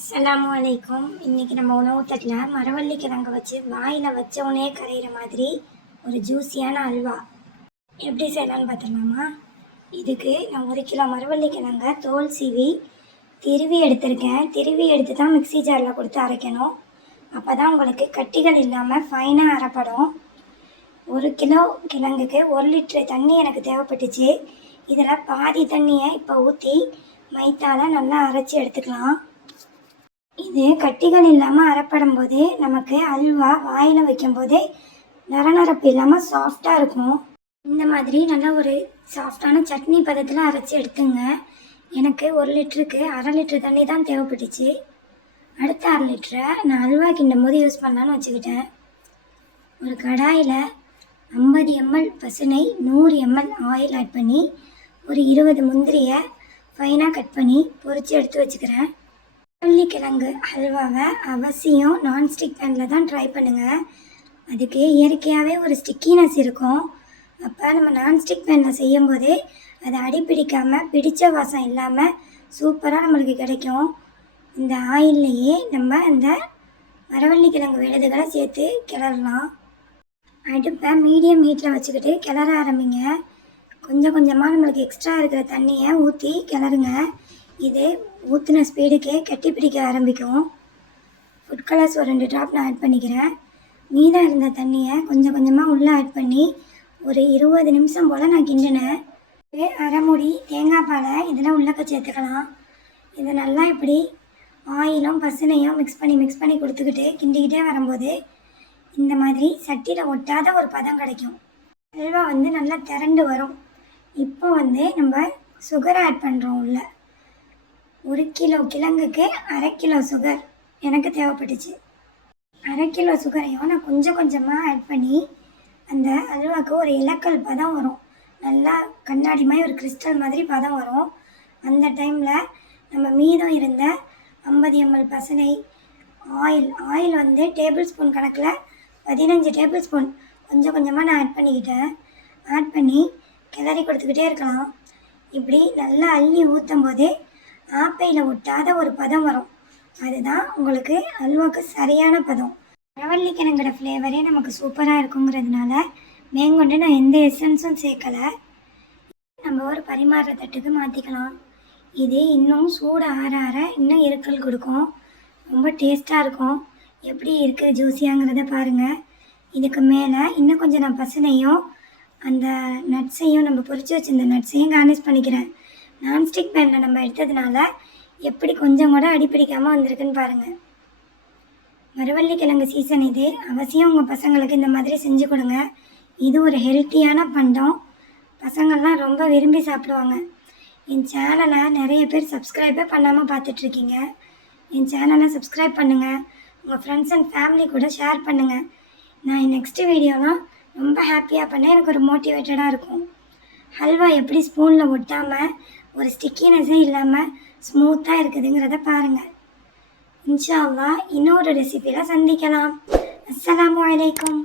அஸ்லாம் அலைக்கும் இன்றைக்கி நம்ம உணவு தட்டில் மரவள்ளி கிழங்கு வச்சு வாயில் வச்ச கரையிற மாதிரி ஒரு ஜூஸியான அல்வா. எப்படி செய்யலாம்னு பார்த்துடலாமா இதுக்கு நான் ஒரு கிலோ மரவள்ளி கிழங்க தோல் சீவி திருவி எடுத்திருக்கேன். திருவி எடுத்து தான் மிக்ஸி ஜாரில் கொடுத்து அரைக்கணும். அப்போ தான் உங்களுக்கு கட்டிகள் இல்லாமல் ஃபைனாக அரைப்படும். ஒரு கிலோ கிழங்குக்கு ஒரு லிட்டரு தண்ணி எனக்கு தேவைப்பட்டுச்சு. இதில் பாதி தண்ணியை இப்போ ஊற்றி மைத்தால நல்லா அரைச்சி எடுத்துக்கலாம். இது கட்டிகள் இல்லாமல் அரைப்படும் போது நமக்கு அல்வா வாயில் வைக்கும்போது நரநரப்பு இல்லாமல் சாஃப்டாக இருக்கும். இந்த மாதிரி நல்லா ஒரு சாஃப்டான சட்னி பதத்தில் அரைச்சி எடுத்துங்க. எனக்கு ஒரு லிட்டருக்கு அரை லிட்டர் தண்ணி தான் தேவைப்பட்டுச்சு. அடுத்த அரை லிட்டரை நான் அல்வா கிண்டும் போது யூஸ் பண்ணலான்னு வச்சுக்கிட்டேன். ஒரு கடாயில் ஐம்பது எம்எல் பசுனை நூறு எம்எல் ஆயில் ஆட் பண்ணி ஒரு இருபது முந்திரியை ஃபைனாக கட் பண்ணி பொரித்து எடுத்து வச்சுக்கிறேன். உருளைக்கிழங்கு அல்வாவை அவசியம் நான்ஸ்டிக் பேனில் தான் ட்ரை பண்ணுங்கள் அதுக்கு இயற்கையாகவே ஒரு ஸ்டிக்கினஸ் இருக்கும். அப்போ நம்ம நான்ஸ்டிக் பேனில் செய்யும்போது அது அடிப்பிடிக்காமல் பிடித்த வாசம் இல்லாமல் சூப்பராக நம்மளுக்கு கிடைக்கும். இந்த ஆயில்லையே நம்ம இந்த மரவள்ளிக்கிழங்கு விழுதுகளை சேர்த்து கிளறலாம். அடுப்பை மீடியம் ஹீட்டில் வச்சுக்கிட்டு கிளற ஆரம்பிங்க. கொஞ்சம் கொஞ்சமாக நம்மளுக்கு எக்ஸ்ட்ரா இருக்கிற தண்ணியை ஊற்றி கிளறுங்க. இது ஊற்றின ஸ்பீடுக்கே கட்டி பிடிக்க ஆரம்பிக்கும். ஃபுட் கலர்ஸ் ஒரு ரெண்டு ட்ராப் நான் ஆட் பண்ணிக்கிறேன். மீதம் இருந்த தண்ணியை கொஞ்சம் கொஞ்சமாக உள்ளே ஆட் பண்ணி ஒரு இருபது நிமிஷம் போல் நான் கிண்டினேன். அரைமுடி தேங்காய் பாலை இதில் உள்ளக்க சேர்த்துக்கலாம். இதை நல்லா இப்படி ஆயிலும் பசுனையும் மிக்ஸ் பண்ணி மிக்ஸ் பண்ணி கொடுத்துக்கிட்டு கிண்டிக்கிட்டே வரும்போது இந்த மாதிரி சட்டியில் ஒட்டாத ஒரு பதம் கிடைக்கும். அல்வா வந்து நல்லா திரண்டு வரும். இப்போ வந்து நம்ம சுகர் ஆட் பண்ணுறோம் உள்ளே. ஒரு கிலோ கிழங்குக்கு அரை கிலோ சுகர் எனக்கு தேவைப்பட்டுச்சு. அரை கிலோ சுகரையும் நான் கொஞ்சம் கொஞ்சமாக ஆட் பண்ணி அந்த அல்வாவுக்கு ஒரு இலக்கல் பதம் வரும். நல்லா கண்ணாடி மாதிரி ஒரு கிறிஸ்டல் மாதிரி பதம் வரும். அந்த டைமில் நம்ம மீதம் இருந்த ஐம்பது எம்எல் பசனை ஆயில் ஆயில் வந்து டேபிள் ஸ்பூன் கணக்கில் பதினஞ்சு டேபிள் ஸ்பூன் கொஞ்சம் கொஞ்சமாக நான் ஆட் பண்ணிக்கிட்டேன். ஆட் பண்ணி கிளறி கொடுத்துக்கிட்டே இருக்கலாம். இப்படி நல்லா அள்ளி ஊற்றும் போது ஆப்பையில் ஒட்டாத ஒரு பதம் வரும். அதுதான் உங்களுக்கு அல்வாக்கு சரியான பதம். ரவல்லி ஃப்ளேவரே நமக்கு சூப்பராக இருக்குங்கிறதுனால மேங்கொண்டு நான் எந்த எசன்ஸும் சேர்க்கலை. நம்ம ஒரு பரிமாறுற தட்டுக்கு மாற்றிக்கலாம் இது இன்னும் சூடு ஆற ஆற இன்னும் இருக்கல் கொடுக்கும். ரொம்ப டேஸ்ட்டாக இருக்கும். எப்படி இருக்குது ஜூஸியாங்கிறத பாருங்கள் இதுக்கு மேலே இன்னும் கொஞ்சம் நான் பசுனையும் அந்த நட்ஸையும் நம்ம பொரிச்சு வச்சிருந்த நட்ஸையும் கார்னிஷ் பண்ணிக்கிறேன். நான்ஸ்டிக் பேனில் நம்ம எடுத்ததுனால எப்படி கொஞ்சம் கூட அடிப்பிடிக்காமல் வந்திருக்குன்னு பாருங்கள் மரவள்ளிக்கிழங்கு சீசன் இது. அவசியம் உங்கள் பசங்களுக்கு இந்த மாதிரி செஞ்சு கொடுங்க. இது ஒரு ஹெல்த்தியான பண்டம். பசங்கள்லாம் ரொம்ப விரும்பி சாப்பிடுவாங்க. என் சேனலை நிறைய பேர் சப்ஸ்கிரைபே பண்ணாமல் பார்த்துட்ருக்கீங்க. என் சேனலை சப்ஸ்கிரைப் பண்ணுங்கள் உங்கள் ஃப்ரெண்ட்ஸ் அண்ட் ஃபேமிலி கூட ஷேர் பண்ணுங்கள் நான் நெக்ஸ்ட்டு வீடியோலாம் ரொம்ப ஹாப்பியாக பண்ண எனக்கு ஒரு மோட்டிவேட்டடாக இருக்கும். ஹல்வா எப்படி ஸ்பூனில் ஒட்டாமல் ஒரு ஸ்டிக்கினஸே இல்லாமல் ஸ்மூத்தாக இருக்குதுங்கிறத பாருங்கள் இன்ஷா அல்லா இன்னொரு ரெசிபியில் சந்திக்கலாம். அஸ்லாம் வலைக்கம்